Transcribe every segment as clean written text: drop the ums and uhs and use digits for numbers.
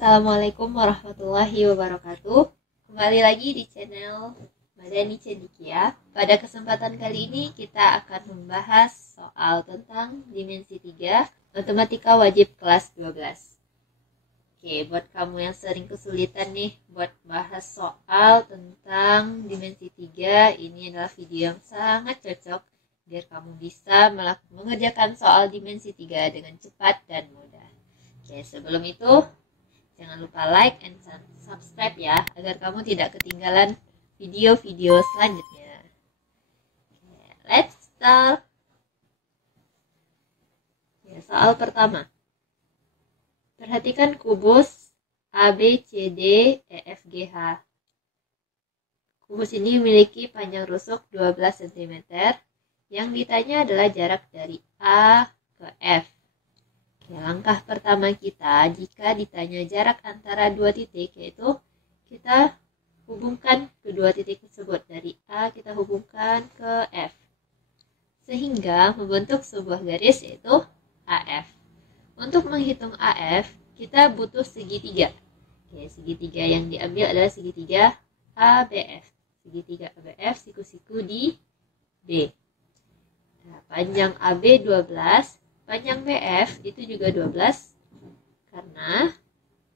Assalamualaikum warahmatullahi wabarakatuh. Kembali lagi di channel Madani Cendikia. Pada kesempatan kali ini kita akan membahas soal tentang dimensi 3 matematika wajib kelas 12. Oke, buat kamu yang sering kesulitan nih buat bahas soal tentang dimensi 3, ini adalah video yang sangat cocok biar kamu bisa mengerjakan soal dimensi 3 dengan cepat dan mudah. Oke, sebelum itu jangan lupa like and subscribe ya, agar kamu tidak ketinggalan video-video selanjutnya. Let's start. Ya, soal pertama. Perhatikan kubus ABCD EFGH. Kubus ini memiliki panjang rusuk 12 cm. Yang ditanya adalah jarak dari A ke F. Langkah pertama kita jika ditanya jarak antara dua titik, yaitu kita hubungkan kedua titik tersebut. Dari A kita hubungkan ke F sehingga membentuk sebuah garis, yaitu AF. Untuk menghitung AF kita butuh segitiga. Segitiga yang diambil adalah segitiga ABF. Segitiga ABF siku-siku di B. Panjang AB 12, panjang BF itu juga 12 karena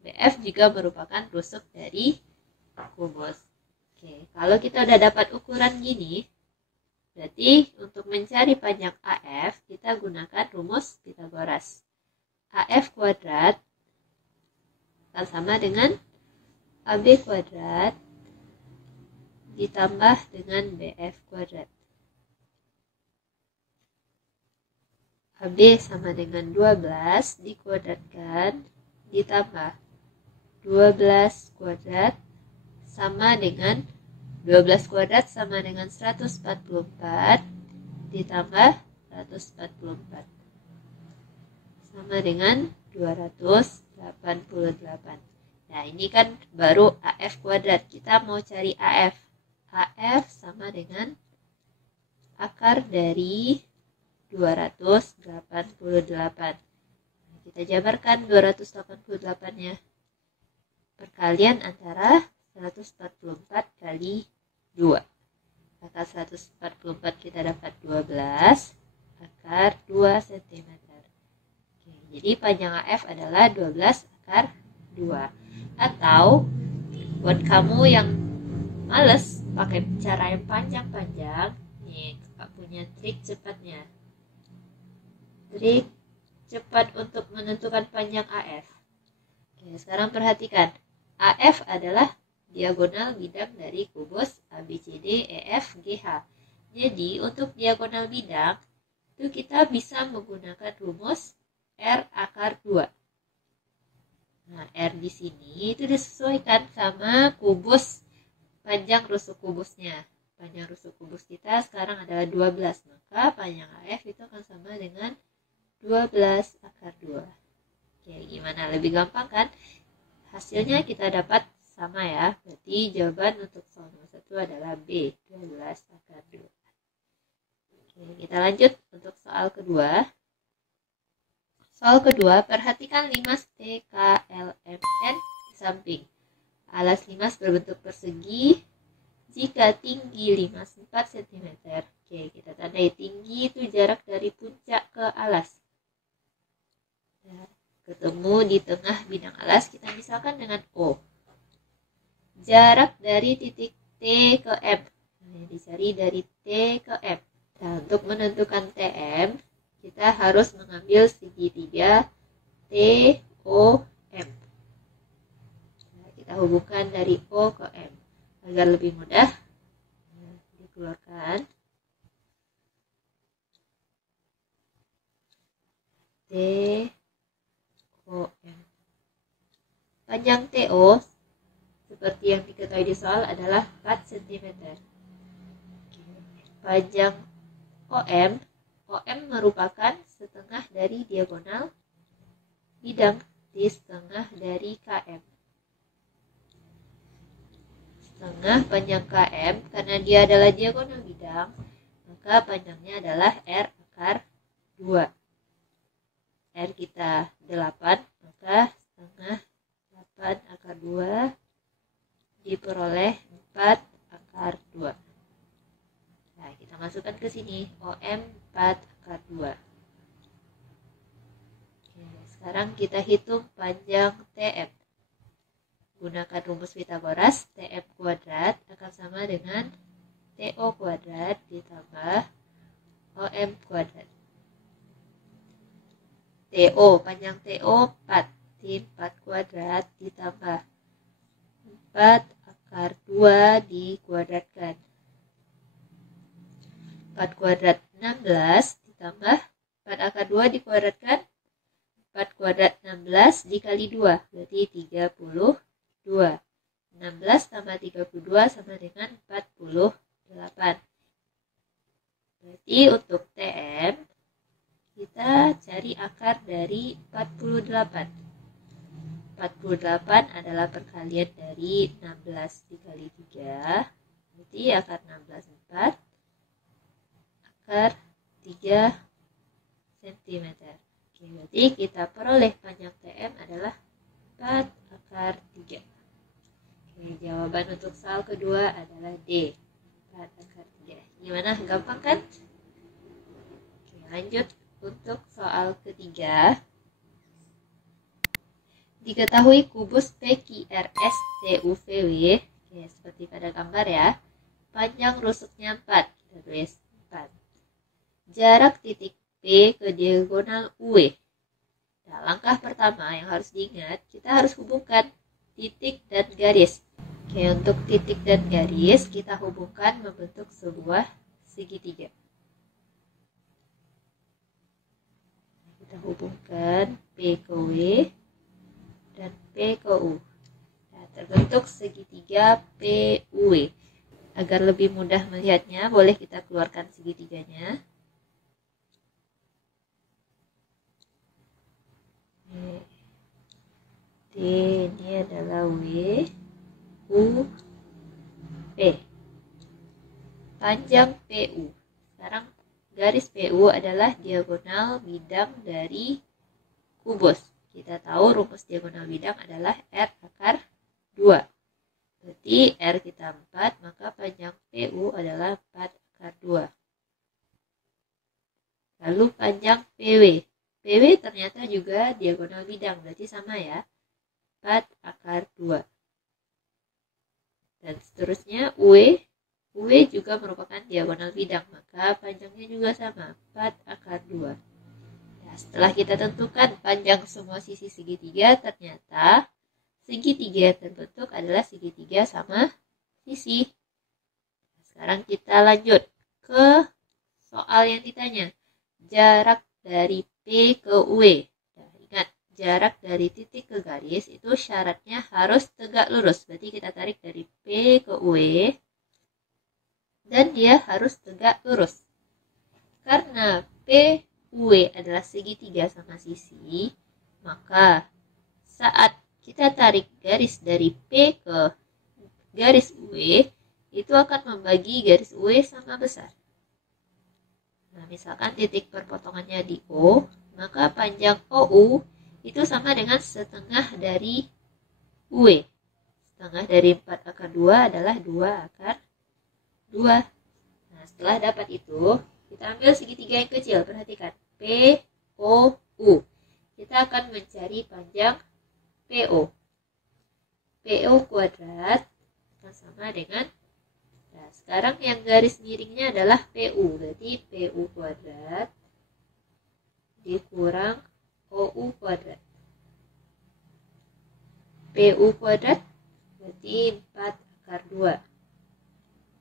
BF juga merupakan rusuk dari kubus. Kalau kita udah dapat ukuran gini, berarti untuk mencari panjang AF kita gunakan rumus Pythagoras. AF kuadrat akan sama dengan AB kuadrat ditambah dengan BF kuadrat. AB sama dengan 12 dikuadratkan ditambah 12 kuadrat sama dengan 12 kuadrat sama dengan 144 ditambah 144 sama dengan 288. Nah, ini kan baru AF kuadrat. Kita mau cari AF. AF sama dengan akar dari 288. Kita jabarkan 288-nya. Perkalian antara 144 kali 2. Akar 144 kita dapat 12, akar 2 cm. Jadi panjang AF adalah 12 akar 2. Atau buat kamu yang males pakai cara yang panjang-panjang, nih kakak punya trik cepatnya. Trik cepat untuk menentukan panjang AF. Sekarang perhatikan. AF adalah diagonal bidang dari kubus ABCD EFGH. Jadi untuk diagonal bidang itu kita bisa menggunakan rumus R akar 2. Nah, R di sini itu disesuaikan sama kubus panjang rusuk kubusnya. Panjang rusuk kubus kita sekarang adalah 12. Maka panjang AF itu akan sama dengan 12 akar 2. Gimana? Lebih gampang kan? Hasilnya kita dapat sama ya. Berarti jawaban untuk soal nomor 1 adalah B, 12 akar 2. Kita lanjut untuk soal kedua. Soal kedua, perhatikan limas TKLMN di samping. Alas limas berbentuk persegi jika tinggi limas 4 cm. Kita tandai tinggi itu jarak dari puncak ke alas. Ketemu di tengah bidang alas, kita misalkan dengan O. Jarak dari titik T ke M. Dicari dari T ke M. Nah, untuk menentukan TM, kita harus mengambil segitiga TOM. Kita hubungkan dari O ke M. Agar lebih mudah, dikeluarkan. TOM. Panjang TO seperti yang diketahui di soal adalah 4 cm. Panjang OM merupakan setengah dari diagonal bidang di setengah dari KM. Setengah panjang KM, karena dia adalah diagonal bidang, maka panjangnya adalah R akar 2. R kita 8, maka setengah 8 diperoleh 4 akar 2. Nah, kita masukkan ke sini OM 4 akar 2. Oke, sekarang kita hitung panjang TM. Gunakan rumus Pythagoras, TM kuadrat akan sama dengan TO kuadrat ditambah OM kuadrat. TO, panjang TO 4, 4 kuadrat ditambah 4 akar 2 dikuadratkan. 4 kuadrat 16 ditambah 4 akar 2 dikuadratkan. 4 kuadrat 16 dikali 2, berarti 32. 16 tambah 32 sama dengan 48. Berarti untuk TM, kita cari akar dari 48. 48 adalah perkalian dari 16 dikali 3. Berarti akar 16 4. Akar 3 cm. Oke, berarti kita peroleh panjang TM adalah 4 akar 3. Oke, jawaban untuk soal kedua adalah D, 4 akar 3. Gimana? Gampang kan? Oke, lanjut untuk soal ketiga. Diketahui kubus PQRS TUVW, oke, seperti pada gambar ya, panjang rusuknya 4, kita tulis 4. Jarak titik P ke diagonal UE. Nah, langkah pertama yang harus diingat, kita harus hubungkan titik dan garis. Oke, untuk titik dan garis kita hubungkan membentuk sebuah segitiga. Kita hubungkan P ke W dan P ke U. Nah, terbentuk segitiga PUW. Agar lebih mudah melihatnya, boleh kita keluarkan segitiganya. D ini adalah W, U, P. Panjang PU. Sekarang garis PU adalah diagonal bidang dari kubus. Kita tahu rumus diagonal bidang adalah R akar 2. Berarti R kita 4, maka panjang PU adalah 4 akar 2. Lalu panjang PW. PW ternyata juga diagonal bidang, berarti sama ya. 4 akar 2. Dan seterusnya UE. UE juga merupakan diagonal bidang, maka panjangnya juga sama, 4 akar 2. Nah, setelah kita tentukan panjang semua sisi segitiga, ternyata segitiga yang terbentuk adalah segitiga sama sisi. Sekarang kita lanjut ke soal yang ditanya. Jarak dari P ke UE. Nah, ingat, jarak dari titik ke garis itu syaratnya harus tegak lurus. Berarti kita tarik dari P ke UE dan dia harus tegak lurus. Karena PUE adalah segitiga sama sisi, maka saat kita tarik garis dari P ke garis UE, itu akan membagi garis UE sama besar. Nah, misalkan titik perpotongannya di O, maka panjang OU itu sama dengan setengah dari UE. Setengah dari 4 akar 2 adalah 2 akar 2. Nah, setelah dapat itu, kita ambil segitiga yang kecil. Perhatikan, POU. Kita akan mencari panjang PO. PO kuadrat akan sama dengan, nah sekarang yang garis miringnya adalah PU. Berarti PU kuadrat dikurang OU kuadrat. PU kuadrat berarti 4 akar 2.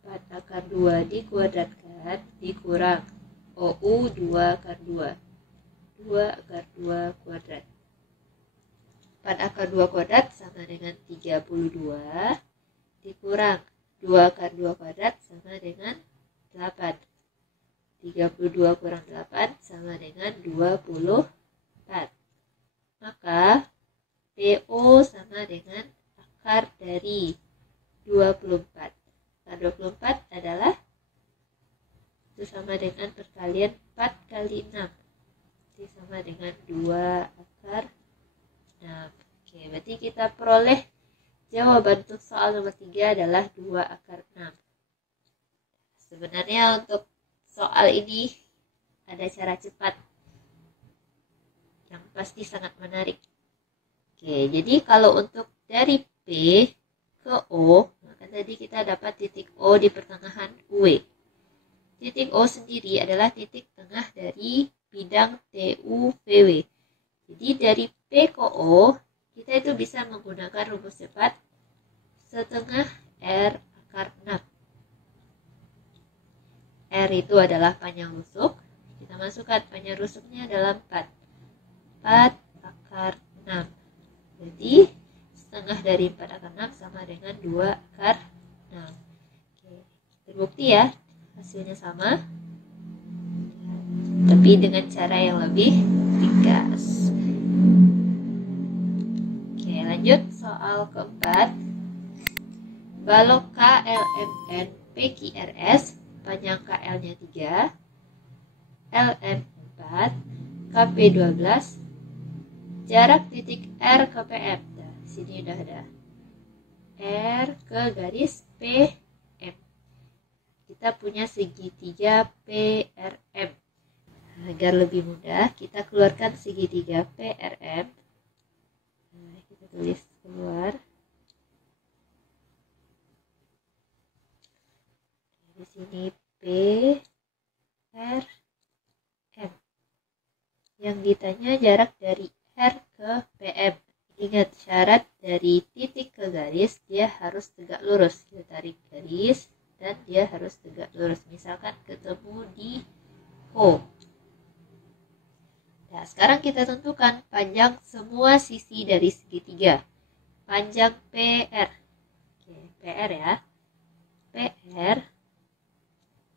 4 akar 2 dikuadratkan dikurang OU 2 akar 2. 2 akar 2 kuadrat. 4 akar 2 kuadrat sama dengan 32 dikurang 2 akar 2 kuadrat sama dengan 8. 32 kurang 8 sama dengan 24. Maka PO sama dengan akar dari 24. Akar 24 adalah itu sama dengan perkalian 4 kali 6. Itu sama dengan 2 akar 6. Oke, berarti kita peroleh jawaban untuk soal nomor 3 adalah 2/6. Sebenarnya untuk soal ini ada cara cepat yang pasti sangat menarik. Oke, jadi kalau untuk dari P ke O, maka tadi kita dapat titik O di pertengahan W. Titik O sendiri adalah titik tengah dari bidang TUVW. Jadi dari P ke O, kita itu bisa menggunakan rumus cepat setengah R akar 6. R itu adalah panjang rusuk. Kita masukkan panjang rusuknya dalam 4. 4 akar 6. Jadi setengah dari 4 akar 6 sama dengan 2 akar 6. Oke, terbukti ya, hasilnya sama, tapi dengan cara yang lebih ringkas. Oke, lanjut soal keempat. Balok KLMN PQRS, panjang KL-nya 3, LM 4, KP 12, jarak titik R ke PM. Nah, sini udah ada R ke garis PM. Kita punya segitiga PRM. Agar lebih mudah, kita keluarkan segitiga PRM. Nah, kita tulis keluar. Di sini PRM. Yang ditanya jarak dari R ke PM. Ingat syarat dari titik ke garis, dia harus tegak lurus. Kita tarik garis dan dia harus tegak lurus. Misalkan ketemu di O. Nah, sekarang kita tentukan panjang semua sisi dari segitiga. Panjang PR. Oke, PR ya. PR.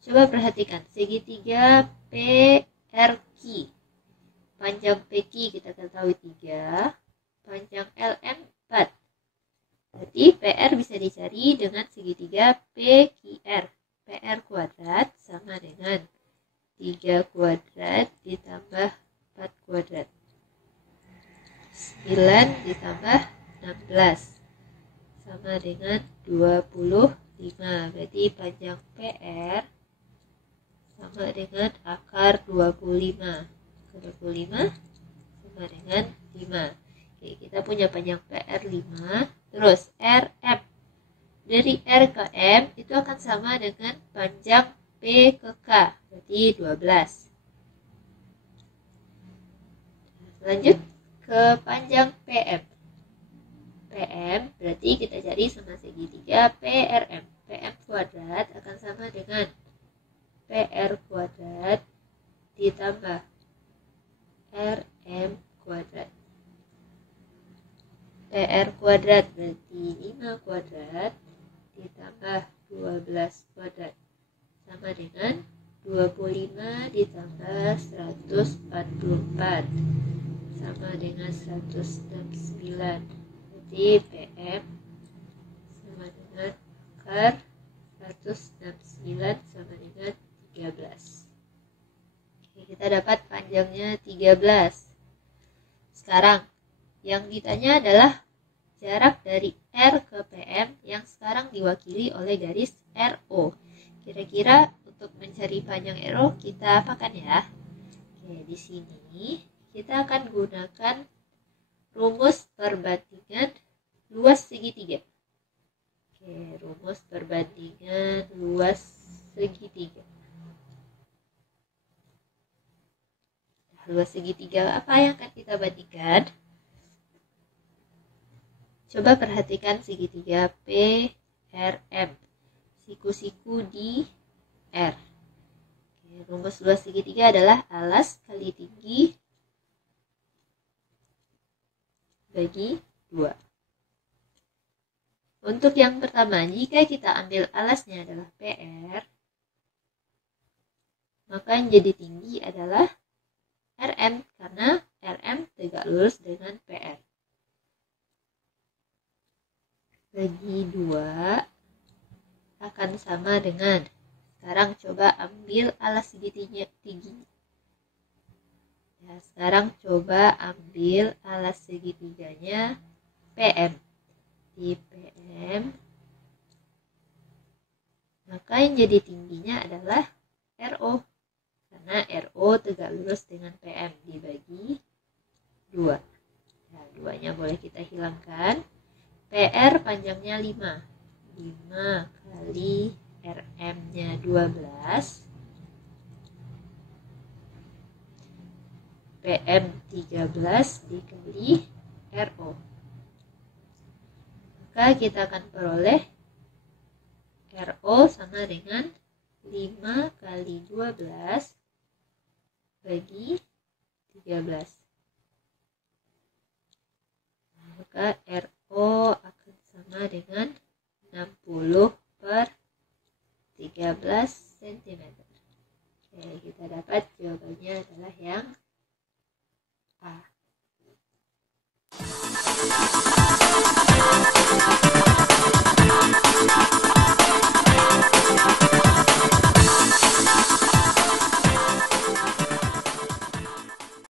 Coba perhatikan segitiga PRQ. Panjang PQ kita ketahui 3. Panjang LM 4. Berarti PR bisa dicari dengan segitiga PQR. PR kuadrat sama dengan 3 kuadrat ditambah 4 kuadrat. 9 ditambah 16 sama dengan 25. Berarti panjang PR sama dengan akar 25. Akar 25 sama dengan 5. Oke, kita punya panjang PR 5. Terus RM. Dari R ke M itu akan sama dengan panjang P ke K. Berarti 12. Lanjut ke panjang PM. PM berarti kita cari sama segitiga PRM. PM kuadrat akan sama dengan PR kuadrat ditambah RM kuadrat. PR kuadrat berarti 5 kuadrat ditambah 12 kuadrat sama dengan 25 ditambah 144 sama dengan 169. Berarti PM sama dengan akar 169 sama dengan 13. Oke, kita dapat panjangnya 13. Sekarang yang ditanya adalah jarak dari R ke PM yang sekarang diwakili oleh garis RO. Kira-kira untuk mencari panjang RO kita apakan ya? Oke, di sini kita akan gunakan rumus perbandingan luas segitiga. Oke, rumus perbandingan luas segitiga. Nah, luas segitiga apa yang akan kita bandingkan? Coba perhatikan segitiga PRM. Siku-siku di R. Oke, rumus luas segitiga adalah alas kali tinggi bagi 2. Untuk yang pertama, jika kita ambil alasnya adalah PR, maka yang jadi tinggi adalah RM, karena RM tegak lurus dengan PR. Bagi 2 akan sama dengan, sekarang coba ambil alas segitiga tinggi. Nah, sekarang coba ambil alas segitiganya PM. di PM, maka yang jadi tingginya adalah RO. Karena RO tegak lurus dengan PM dibagi 2. Nah, 2-nya boleh kita hilangkan. PR panjangnya 5. 5 kali RM-nya 12. PM 13 dikali RO. Maka kita akan peroleh RO sama dengan 5 kali 12 bagi 13. Maka RO akan sama dengan 60 per 13 cm. Oke, kita dapat jawabannya adalah yang A.